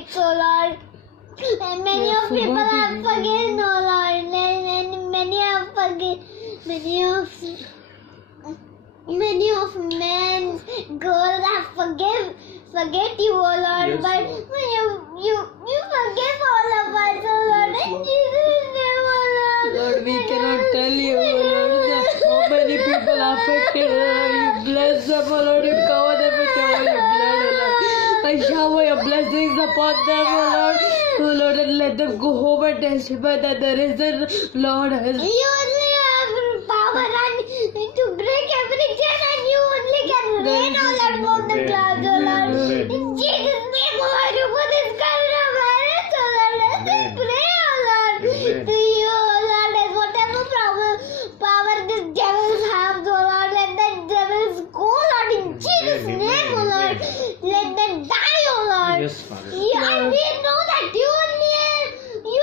mistakes, oh Lord. And many of people have forgiven, oh Lord. And many of men's girls have forget you, oh Lord. Yes, but Lord. you forgive all of us, oh Lord. Yes, In Lord. Jesus' name, oh Lord. Lord, we cannot tell you, oh Lord, that how many people are affected, oh Lord. You bless them, oh Lord. You cover them with all your blood, oh Lord. I shower your blessings upon them, oh Lord. Oh Lord, and let them go home and testify that there is a Lord has. You only have power and to break every chain, and you only can rain all that from the clouds, oh Lord. In Jesus' name, oh Lord, you put this coronavirus, oh Lord. Let us pray, oh Lord, to you, oh Lord. As whatever power these devils have, oh Lord, let the devils go, Lord. In Jesus' name, oh Lord. Let them die, oh Lord. Yes, Father. And we know that you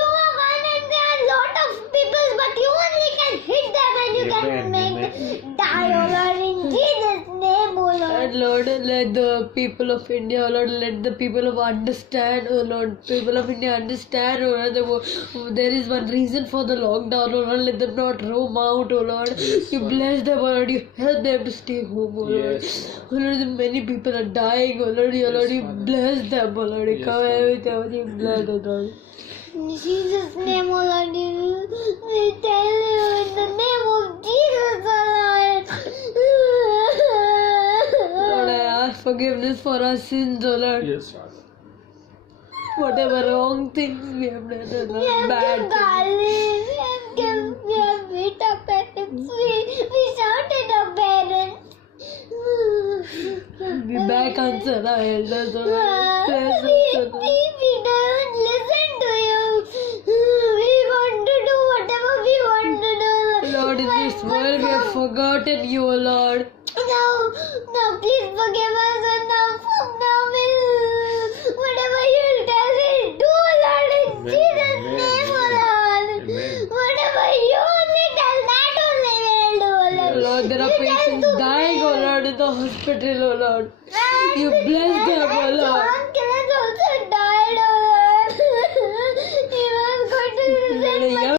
are one, and there are a lot of people, but you only can hit them and you can make them die, oh Lord, in Jesus' name, oh Lord. And Lord, let the people of India, oh Lord, let the people of understand, oh Lord, people of India understand, oh Lord, there is one reason for the lockdown, oh Lord, let them not roam out, oh Lord. Yes, You Father. bless them, oh Lord, you help them to stay home, oh Lord. Yes, Oh Lord, many people are dying, oh Lord, you, Yes, Lord, you Father. bless them, oh Lord, you Yes, cover Father. everything with your blood, oh Lord. In Jesus' name, oh Lord, we tell you in the name of Jesus, oh Lord, I Lord. ask forgiveness for our sins, oh Lord. Yes, Father. Whatever wrong things we have done, oh We Lord, have bad given things. violence, we have beat our parents, we shouted our parents. Be back answer our elders, oh Lord. Bless us, oh Lord. We don't listen to you. We want to do whatever we want to do. Lord, in this world we have forgotten you, O Lord. Now, please forgive us. And now, whatever you tell me, do, Lord, in Amen, Jesus' amen, name, O amen. Lord. Amen. Whatever you only tell, that only we will do, O Lord. Lord, there are You tell patients to dying, O me. Lord, in the hospital, O Lord. And- You bless them, O and Lord. uncle has also died, O Lord. He was going to Lord, send my